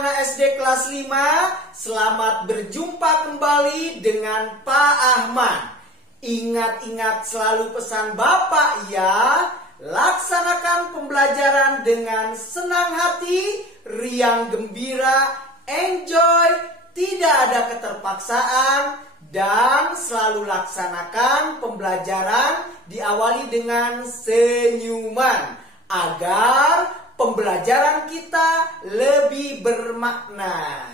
anak-anak SD kelas 5, selamat berjumpa kembali dengan Pak Ahmad. Ingat-ingat selalu pesan Bapak ya, laksanakan pembelajaran dengan senang hati, riang gembira, enjoy, tidak ada keterpaksaan, dan selalu laksanakan pembelajaran diawali dengan senyuman agar pembelajaran kita lebih bermakna.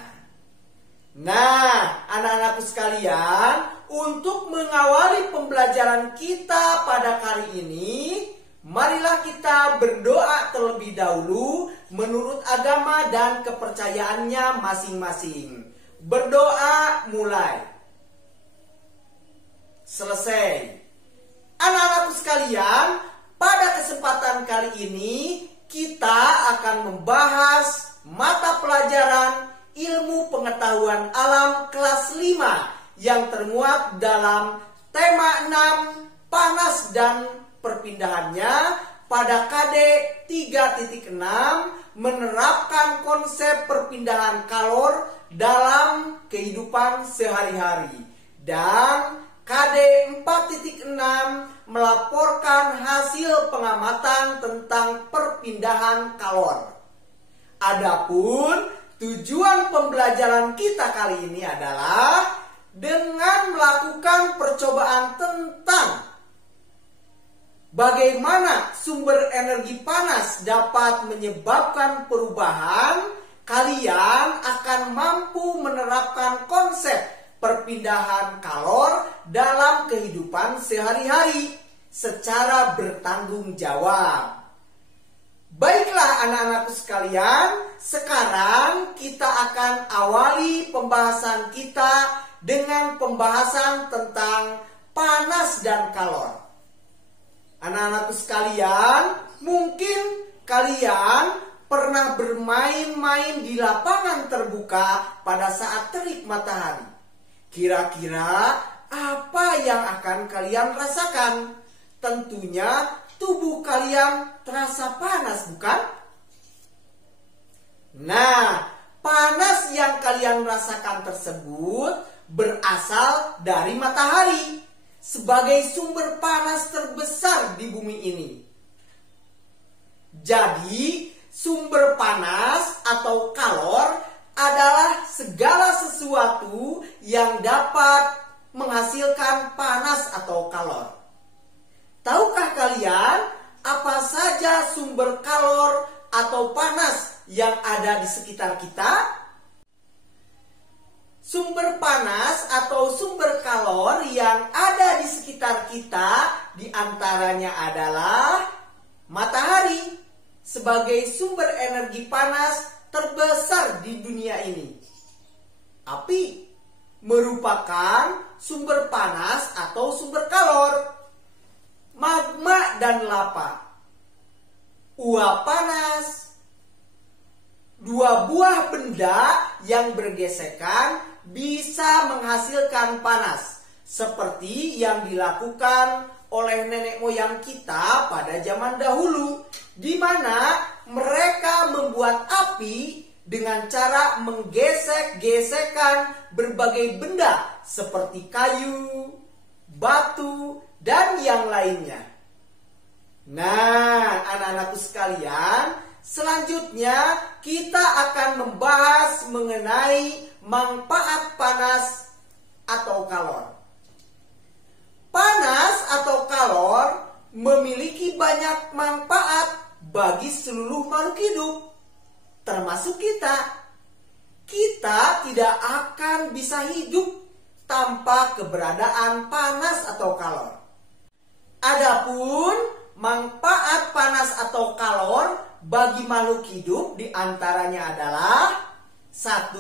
Nah, anak-anakku sekalian, untuk mengawali pembelajaran kita pada kali ini, marilah kita berdoa terlebih dahulu menurut agama dan kepercayaannya masing-masing. Berdoa mulai. Selesai. Anak-anakku sekalian, pada kesempatan kali ini kita akan membahas mata pelajaran ilmu pengetahuan alam kelas 5 yang termuat dalam tema 6 panas dan perpindahannya pada KD 3.6 menerapkan konsep perpindahan kalor dalam kehidupan sehari-hari, dan KD 4.6 melaporkan hasil pengamatan tentang perpindahan kalor. Adapun tujuan pembelajaran kita kali ini adalah dengan melakukan percobaan tentang bagaimana sumber energi panas dapat menyebabkan perubahan. Kalian akan mampu menerapkan konsep perpindahan kalor dalam kehidupan sehari-hari secara bertanggung jawab. Baiklah anak-anakku sekalian, sekarang kita akan awali pembahasan kita dengan pembahasan tentang panas dan kalor. Anak-anakku sekalian, mungkin kalian pernah bermain-main di lapangan terbuka pada saat terik matahari. Kira-kira apa yang akan kalian rasakan? Tentunya tubuh kalian terasa panas, bukan? Nah, panas yang kalian rasakan tersebut berasal dari matahari sebagai sumber panas terbesar di bumi ini. Jadi, sumber panas atau kalor adalah segala sesuatu yang dapat menghasilkan panas atau kalor. Tahukah kalian apa saja sumber kalor atau panas yang ada di sekitar kita? Sumber panas atau sumber kalor yang ada di sekitar kita diantaranya adalah matahari sebagai sumber energi panas terbesar di dunia ini. Api merupakan sumber panas atau sumber kalor. Magma dan lava, uap panas, dua buah benda yang bergesekan bisa menghasilkan panas, seperti yang dilakukan oleh nenek moyang kita pada zaman dahulu, di mana mereka membuat api dengan cara menggesek-gesekkan berbagai benda seperti kayu, batu, dan yang lainnya. Nah, anak-anakku sekalian, selanjutnya kita akan membahas mengenai manfaat panas atau kalor. Panas atau kalor memiliki banyak manfaat bagi seluruh makhluk hidup, termasuk kita. Kita tidak akan bisa hidup tanpa keberadaan panas atau kalor. Adapun manfaat panas atau kalor bagi makhluk hidup diantaranya adalah: 1.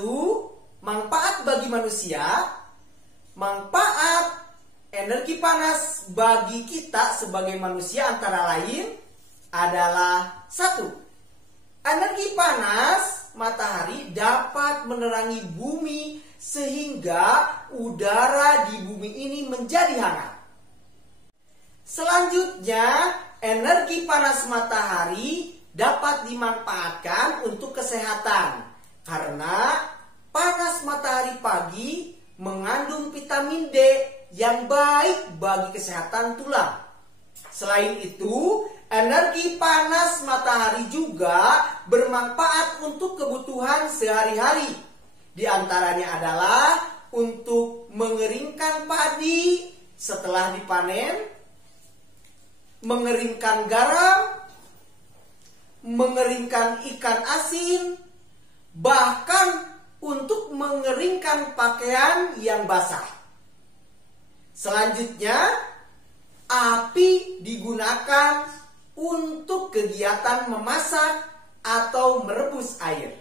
Manfaat bagi manusia. Manfaat energi panas bagi kita sebagai manusia antara lain adalah: 1. Energi panas matahari dapat menerangi bumi sehingga udara di bumi ini menjadi hangat. Selanjutnya, energi panas matahari dapat dimanfaatkan untuk kesehatan Karena panas matahari pagi mengandung vitamin D yang baik bagi kesehatan tulang. Selain itu, energi panas matahari juga bermanfaat untuk kebutuhan sehari-hari. Di antaranya adalah untuk mengeringkan padi setelah dipanen, mengeringkan garam, mengeringkan ikan asin, bahkan untuk mengeringkan pakaian yang basah. Selanjutnya, api digunakan untuk kegiatan memasak atau merebus air.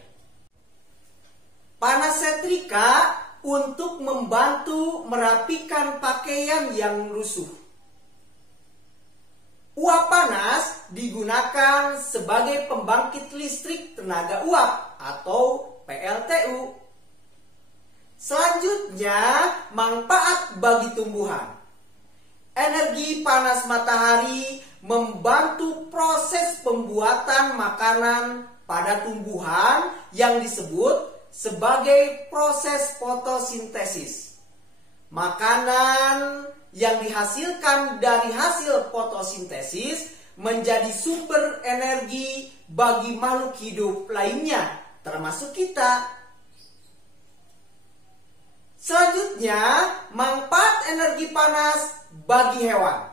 Panas setrika untuk membantu merapikan pakaian yang lusuh. Uap panas digunakan sebagai pembangkit listrik tenaga uap atau PLTU. Selanjutnya, manfaat bagi tumbuhan. Energi panas matahari membantu proses pembuatan makanan pada tumbuhan yang disebut sebagai proses fotosintesis. Makanan yang dihasilkan dari hasil fotosintesis menjadi sumber energi bagi makhluk hidup lainnya, termasuk kita. Selanjutnya, manfaat energi panas bagi hewan.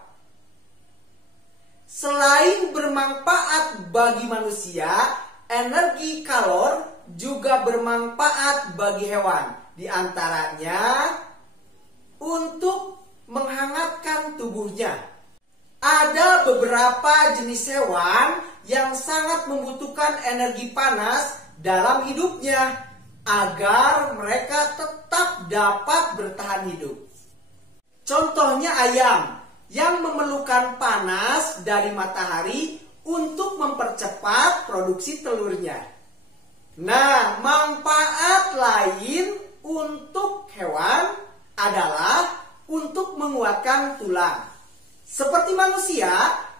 Selain bermanfaat bagi manusia, energi kalor juga bermanfaat bagi hewan. Di antaranya untuk menghangatkan tubuhnya. Ada beberapa jenis hewan yang sangat membutuhkan energi panas dalam hidupnya agar mereka tetap dapat bertahan hidup. Contohnya ayam yang memerlukan panas dari matahari untuk mempercepat produksi telurnya. Nah, manfaat lain untuk hewan adalah untuk menguatkan tulang. Seperti manusia,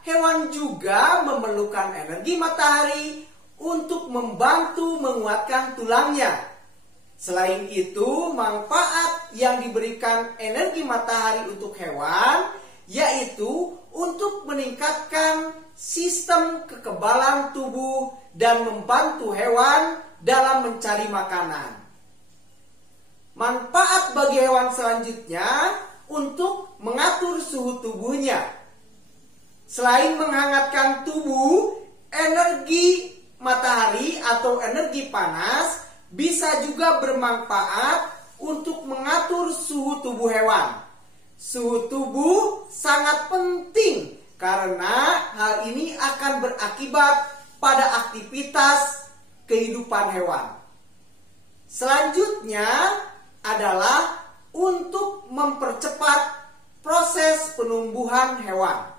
hewan juga memerlukan energi matahari untuk membantu menguatkan tulangnya. Selain itu, manfaat yang diberikan energi matahari untuk hewan yaitu untuk meningkatkan sistem kekebalan tubuh dan membantu hewan dalam mencari makanan. Manfaat bagi hewan selanjutnya untuk mengatur suhu tubuhnya. Selain menghangatkan tubuh, energi matahari atau energi panas bisa juga bermanfaat untuk mengatur suhu tubuh hewan. Suhu tubuh sangat penting karena hal ini akan berakibat pada aktivitas kehidupan hewan. Selanjutnya adalah untuk mempercepat proses penumbuhan hewan.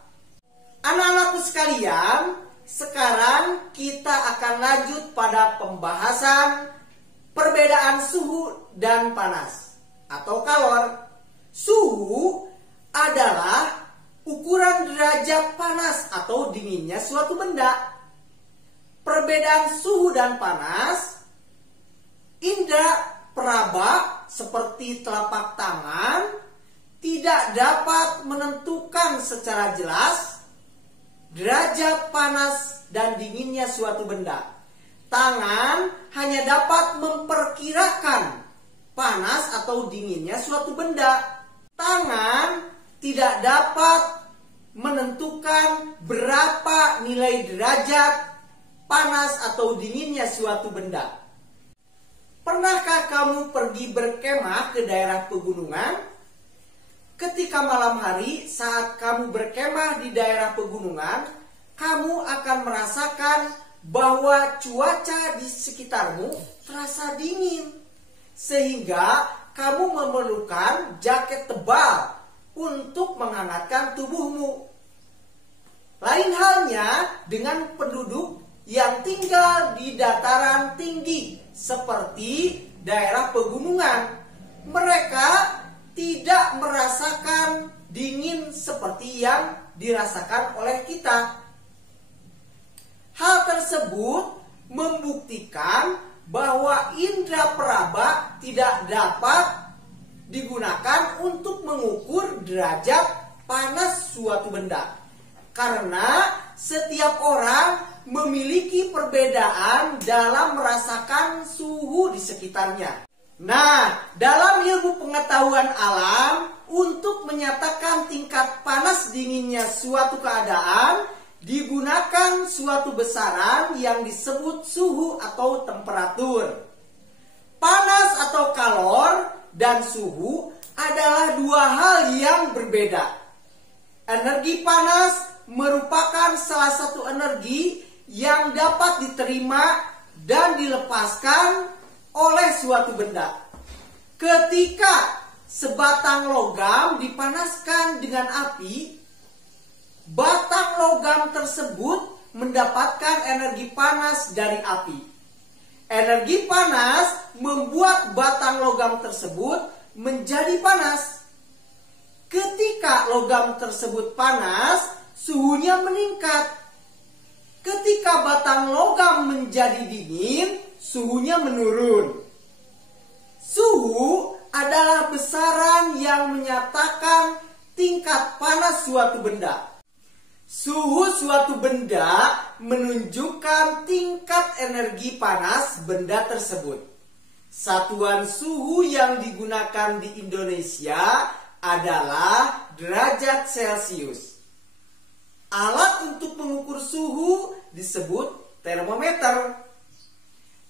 Anak-anakku sekalian, sekarang kita akan lanjut pada pembahasan perbedaan suhu dan panas atau kalor. Suhu adalah ukuran derajat panas atau dinginnya suatu benda. Perbedaan suhu dan panas, indera peraba seperti telapak tangan tidak dapat menentukan secara jelas derajat panas dan dinginnya suatu benda. Tangan hanya dapat memperkirakan panas atau dinginnya suatu benda. Tangan tidak dapat menentukan berapa nilai derajat panas atau dinginnya suatu benda. Pernahkah kamu pergi berkemah ke daerah pegunungan? Ketika malam hari saat kamu berkemah di daerah pegunungan, kamu akan merasakan bahwa cuaca di sekitarmu terasa dingin. Sehingga kamu memerlukan jaket tebal untuk menghangatkan tubuhmu. Lain halnya dengan penduduk yang tinggal di dataran tinggi seperti daerah pegunungan. Mereka tidak merasakan dingin seperti yang dirasakan oleh kita. Hal tersebut membuktikan bahwa indera peraba tidak dapat digunakan untuk mengukur derajat panas suatu benda. Karena setiap orang memiliki perbedaan dalam merasakan suhu di sekitarnya. Nah, dalam ilmu pengetahuan alam, untuk menyatakan tingkat panas dinginnya suatu keadaan, digunakan suatu besaran yang disebut suhu atau temperatur. Panas atau kalor dan suhu adalah dua hal yang berbeda. Energi panas merupakan salah satu energi yang dapat diterima dan dilepaskan oleh suatu benda. Ketika sebatang logam dipanaskan dengan api, batang logam tersebut mendapatkan energi panas dari api. Energi panas membuat batang logam tersebut menjadi panas. Ketika logam tersebut panas, suhunya meningkat. Ketika batang logam menjadi dingin, suhunya menurun. Suhu adalah besaran yang menyatakan tingkat panas suatu benda. Suhu suatu benda menunjukkan tingkat energi panas benda tersebut. Satuan suhu yang digunakan di Indonesia adalah derajat Celcius. Alat untuk mengukur suhu disebut termometer.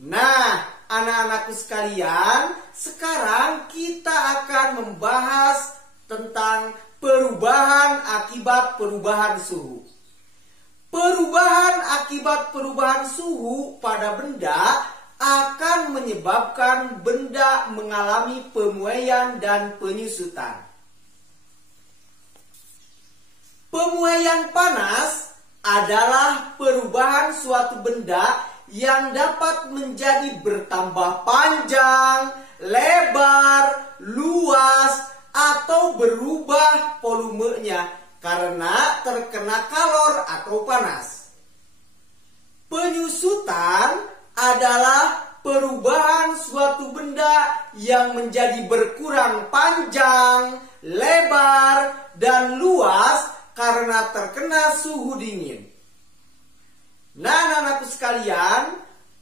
Nah, anak-anakku sekalian, sekarang kita akan membahas tentang perubahan akibat perubahan suhu. Perubahan akibat perubahan suhu pada benda akan menyebabkan benda mengalami pemuaian dan penyusutan. Pemuaian panas adalah perubahan suatu benda yang dapat menjadi bertambah panjang, lebar, luas, atau berubah volumenya karena terkena kalor atau panas. Penyusutan adalah perubahan suatu benda yang menjadi berkurang panjang, lebar, dan luas karena terkena suhu dingin. Nah, anak-anakku sekalian,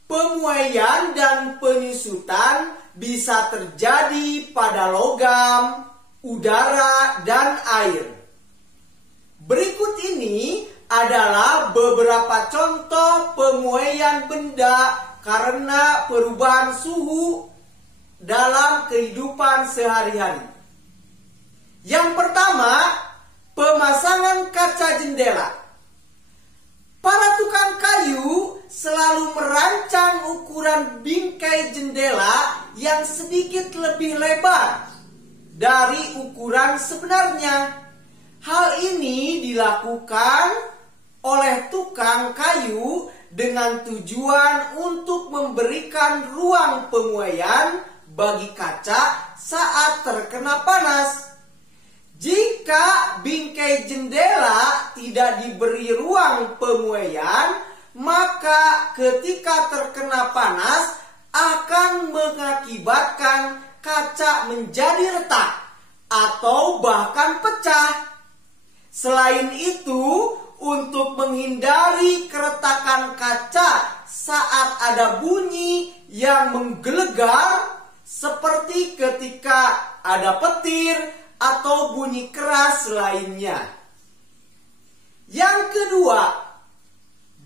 pemuaian dan penyusutan bisa terjadi pada logam, udara, dan air. Berikut ini adalah beberapa contoh pemuaian benda karena perubahan suhu dalam kehidupan sehari-hari. Yang pertama, pemasangan kaca jendela. Para tukang kayu selalu merancang ukuran bingkai jendela yang sedikit lebih lebar dari ukuran sebenarnya. Hal ini dilakukan oleh tukang kayu dengan tujuan untuk memberikan ruang pemuaian bagi kaca saat terkena panas. Jika bingkai jendela tidak diberi ruang pemuaian, maka ketika terkena panas akan mengakibatkan kaca menjadi retak atau bahkan pecah. Selain itu, untuk menghindari keretakan kaca saat ada bunyi yang menggelegar, seperti ketika ada petir atau bunyi keras lainnya. Yang kedua,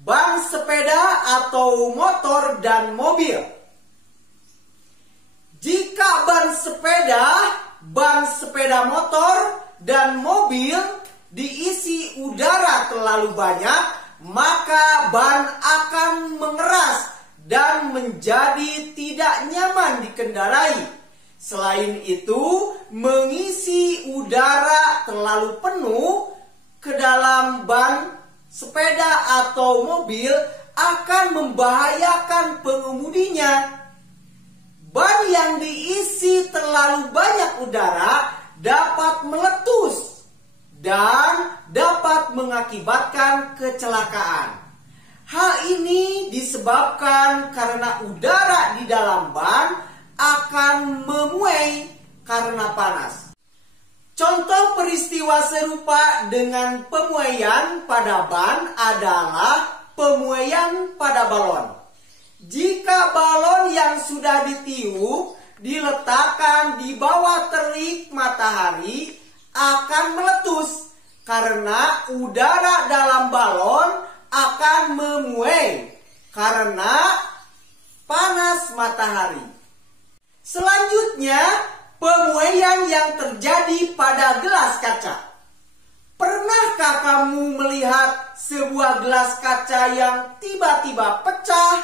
ban sepeda atau motor dan mobil. Jika ban sepeda motor dan mobil diisi udara terlalu banyak, maka ban akan mengeras dan menjadi tidak nyaman dikendarai. Selain itu, mengisi udara terlalu penuh ke dalam ban sepeda atau mobil akan membahayakan pengemudinya. Ban yang diisi terlalu banyak udara dapat meletus dan dapat mengakibatkan kecelakaan. Hal ini disebabkan karena udara di dalam ban akan memuai karena panas. Contoh peristiwa serupa dengan pemuaian pada ban adalah pemuaian pada balon. Jika balon yang sudah ditiup diletakkan di bawah terik matahari akan meletus karena udara dalam balon akan memuai karena panas matahari. Selanjutnya, pemuaian yang terjadi pada gelas kaca. Pernahkah kamu melihat sebuah gelas kaca yang tiba-tiba pecah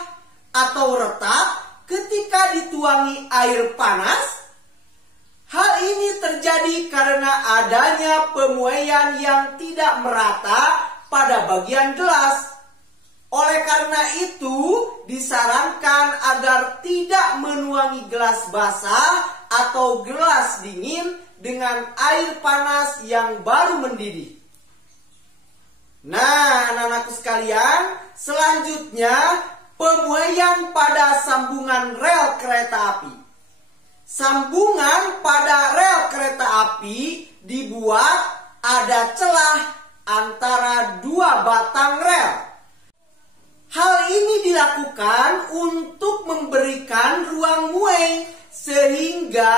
atau retak ketika dituangi air panas? Hal ini terjadi karena adanya pemuaian yang tidak merata pada bagian gelas. Oleh karena itu, disarankan agar tidak menuangi gelas basah atau gelas dingin dengan air panas yang baru mendidih. Nah, anak-anakku sekalian, selanjutnya pemuaian pada sambungan rel kereta api. Sambungan pada rel kereta api dibuat ada celah antara dua batang rel. Hal ini dilakukan untuk memberikan ruang muai sehingga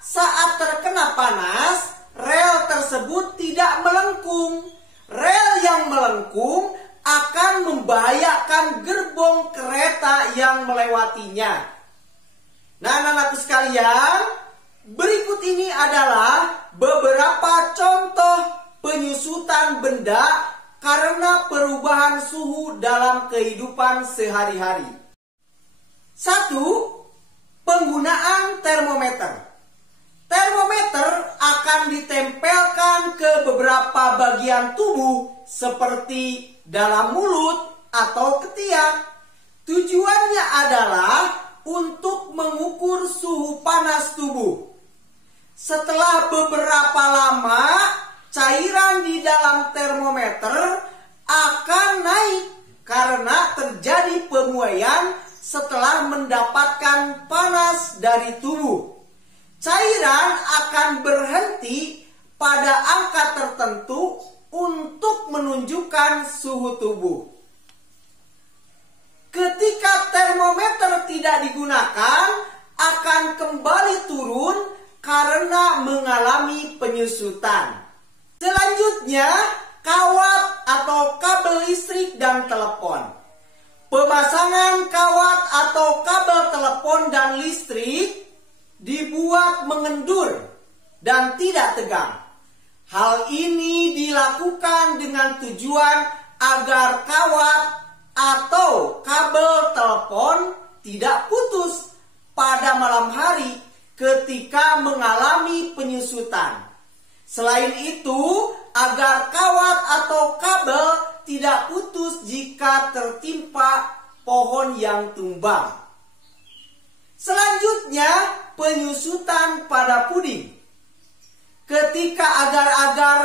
saat terkena panas, rel tersebut tidak melengkung. Rel yang melengkung akan membahayakan gerbong kereta yang melewatinya. Nah, anak-anakku sekalian, berikut ini adalah beberapa contoh penyusutan benda karena perubahan suhu dalam kehidupan sehari-hari. 1. Penggunaan termometer. Termometer akan ditempelkan ke beberapa bagian tubuh seperti dalam mulut atau ketiak. Tujuannya adalah untuk mengukur suhu panas tubuh. Setelah beberapa lama, cairan di dalam termometer akan naik karena terjadi pemuaian setelah mendapatkan panas dari tubuh. Cairan akan berhenti pada angka tertentu untuk menunjukkan suhu tubuh. Ketika termometer tidak digunakan, akan kembali turun karena mengalami penyusutan. Selanjutnya, kawat atau kabel listrik dan telepon. Pemasangan kawat atau kabel telepon dan listrik dibuat mengendur dan tidak tegang. Hal ini dilakukan dengan tujuan agar kawat atau kabel telepon tidak putus pada malam hari ketika mengalami penyusutan. Selain itu, agar kawat atau kabel tidak putus jika tertimpa pohon yang tumbang. Selanjutnya, penyusutan pada puding. Ketika agar-agar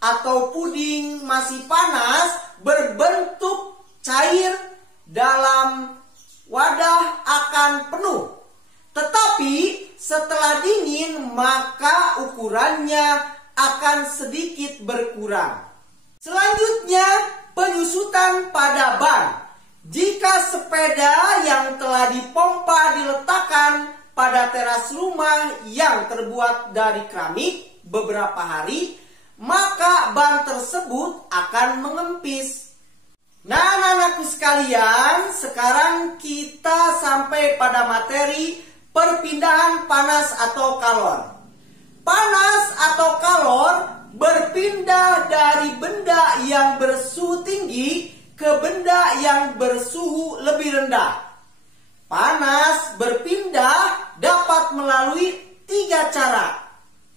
atau puding masih panas, berbentuk cair dalam wadah akan penuh. Tetapi setelah dingin, maka ukurannya akan sedikit berkurang. Selanjutnya, penyusutan pada ban. Jika sepeda yang telah dipompa diletakkan pada teras rumah yang terbuat dari keramik beberapa hari, maka ban tersebut akan mengempis. Nah, anak-anakku sekalian, sekarang kita sampai pada materi perpindahan panas atau kalor. Panas atau kalor berpindah dari benda yang bersuhu tinggi ke benda yang bersuhu lebih rendah. Panas berpindah dapat melalui 3 cara,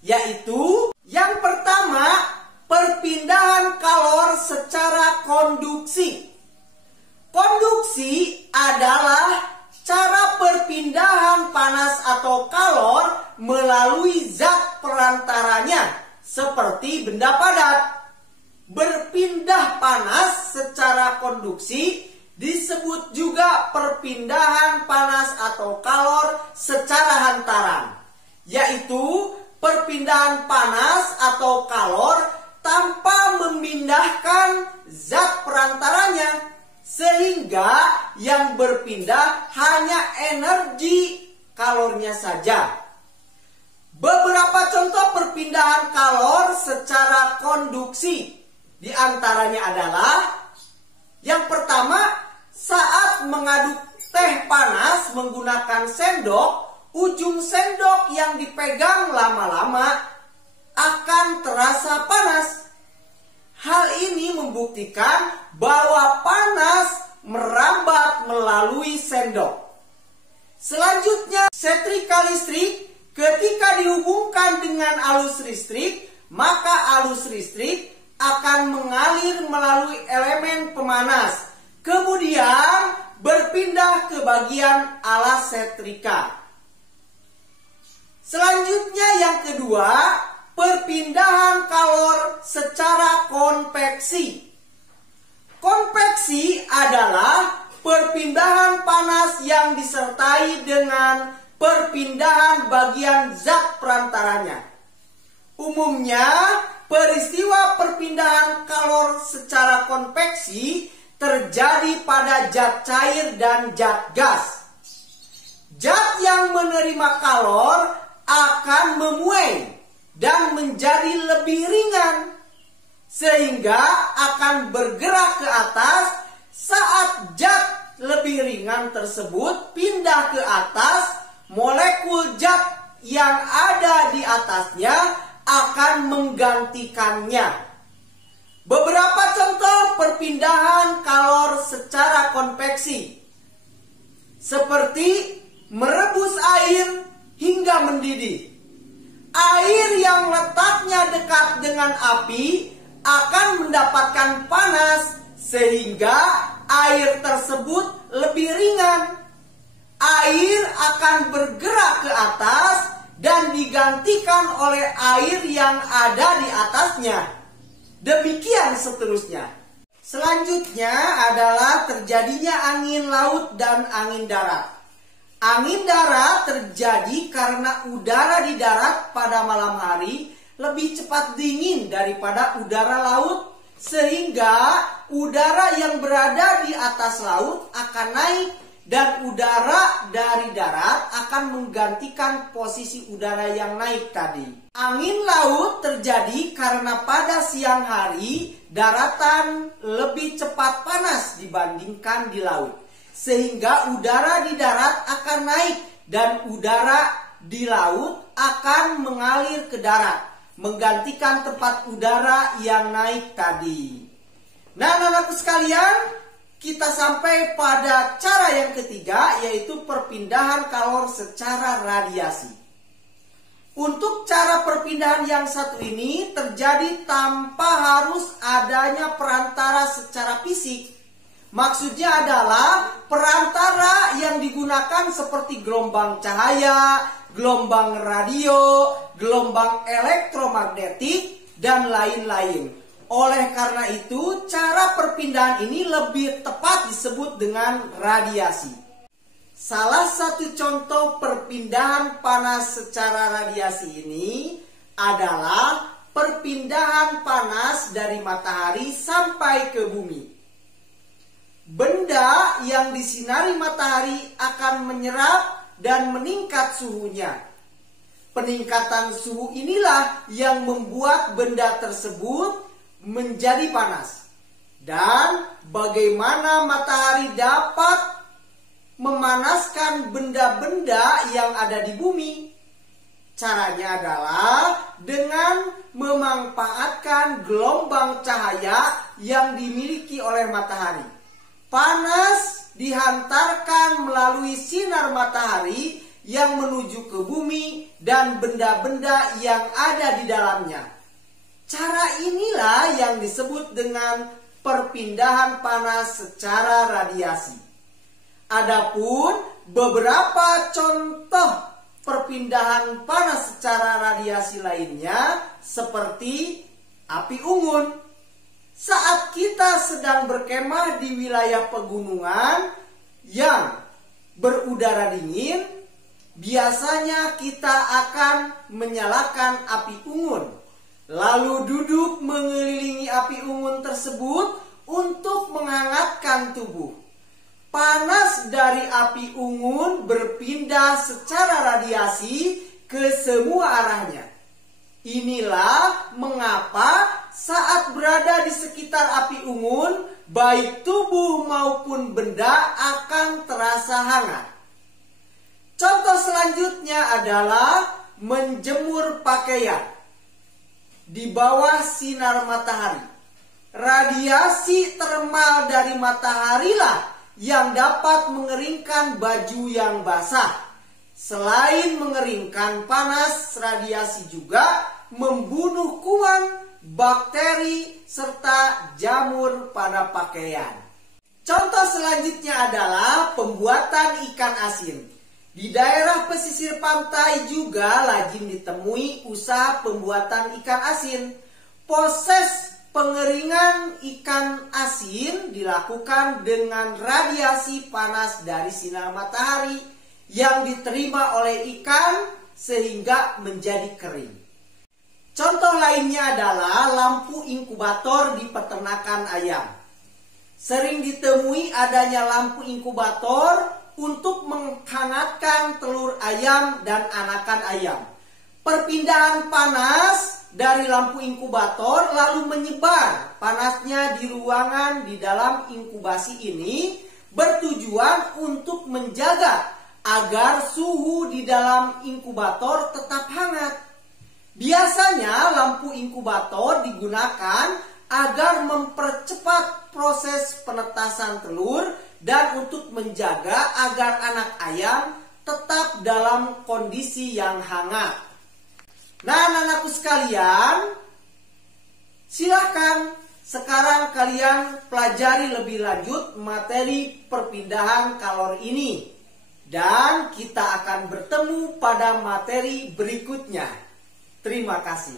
yaitu yang pertama, perpindahan kalor secara konduksi. Konduksi adalah cara perpindahan panas atau kalor melalui zat perantaranya seperti benda padat. Berpindah panas secara konduksi Disebut juga perpindahan panas atau kalor secara hantaran, yaitu perpindahan panas atau kalor tanpa memindahkan zat perantaranya, sehingga yang berpindah hanya energi kalornya saja. Beberapa contoh perpindahan kalor secara konduksi diantaranya adalah: yang pertama, saat mengaduk teh panas menggunakan sendok, ujung sendok yang dipegang lama-lama akan terasa panas. Hal ini membuktikan bahwa panas merambat melalui sendok. Selanjutnya, setrika listrik ketika dihubungkan dengan arus listrik, maka arus listrik akan mengalir melalui elemen pemanas, kemudian berpindah ke bagian alas setrika. Selanjutnya yang kedua, perpindahan kalor secara konveksi. Konveksi adalah perpindahan panas yang disertai dengan perpindahan bagian zat perantaranya. Umumnya, peristiwa perpindahan kalor secara konveksi terjadi pada zat cair dan zat gas. Zat yang menerima kalor akan memuai dan menjadi lebih ringan, sehingga akan bergerak ke atas. Saat zat lebih ringan tersebut pindah ke atas, molekul zat yang ada di atasnya akan menggantikannya. Beberapa contoh perpindahan kalor secara konveksi, seperti merebus air hingga mendidih. Air yang letaknya dekat dengan api akan mendapatkan panas, sehingga air tersebut lebih ringan. Air akan bergerak ke atas dan digantikan oleh air yang ada di atasnya. Demikian seterusnya. Selanjutnya adalah terjadinya angin laut dan angin darat. Angin darat terjadi karena udara di darat pada malam hari lebih cepat dingin daripada udara laut, sehingga udara yang berada di atas laut akan naik dan udara dari darat akan menggantikan posisi udara yang naik tadi. Angin laut terjadi karena pada siang hari daratan lebih cepat panas dibandingkan di laut, sehingga udara di darat akan naik dan udara di laut akan mengalir ke darat, menggantikan tempat udara yang naik tadi. Nah, anak-anakku sekalian, kita sampai pada cara yang ketiga, yaitu perpindahan kalor secara radiasi. Untuk cara perpindahan yang satu ini terjadi tanpa harus adanya perantara secara fisik. Maksudnya adalah perantara yang digunakan seperti gelombang cahaya, gelombang radio, gelombang elektromagnetik, dan lain-lain. Oleh karena itu, cara perpindahan ini lebih tepat disebut dengan radiasi. Salah satu contoh perpindahan panas secara radiasi ini adalah perpindahan panas dari matahari sampai ke bumi. Benda yang disinari matahari akan menyerap dan meningkat suhunya. Peningkatan suhu inilah yang membuat benda tersebut menjadi panas. Dan bagaimana matahari dapat memanaskan benda-benda yang ada di bumi? Caranya adalah dengan memanfaatkan gelombang cahaya yang dimiliki oleh matahari. Panas dihantarkan melalui sinar matahari yang menuju ke bumi dan benda-benda yang ada di dalamnya. Cara inilah yang disebut dengan perpindahan panas secara radiasi. Adapun beberapa contoh perpindahan panas secara radiasi lainnya seperti api unggun. Saat kita sedang berkemah di wilayah pegunungan yang berudara dingin, biasanya kita akan menyalakan api unggun, lalu duduk mengelilingi api unggun tersebut untuk menghangatkan tubuh. Panas dari api unggun berpindah secara radiasi ke semua arahnya. Inilah mengapa saat berada di sekitar api unggun, baik tubuh maupun benda akan terasa hangat. Contoh selanjutnya adalah menjemur pakaian di bawah sinar matahari. Radiasi termal dari mataharilah yang dapat mengeringkan baju yang basah. Selain mengeringkan panas, radiasi juga membunuh kuman, bakteri, serta jamur pada pakaian. Contoh selanjutnya adalah pembuatan ikan asin. Di daerah pesisir pantai juga lazim ditemui usaha pembuatan ikan asin. Proses pengeringan ikan asin dilakukan dengan radiasi panas dari sinar matahari yang diterima oleh ikan sehingga menjadi kering. Contoh lainnya adalah lampu inkubator di peternakan ayam. Sering ditemui adanya lampu inkubator untuk menghangatkan telur ayam dan anakan ayam. Perpindahan panas dari lampu inkubator lalu menyebar panasnya di ruangan di dalam inkubasi ini bertujuan untuk menjaga agar suhu di dalam inkubator tetap hangat. Biasanya lampu inkubator digunakan agar mempercepat proses penetasan telur dan untuk menjaga agar anak ayam tetap dalam kondisi yang hangat. Nah, anak-anakku sekalian, silakan sekarang kalian pelajari lebih lanjut materi perpindahan kalori ini. Dan kita akan bertemu pada materi berikutnya. Terima kasih.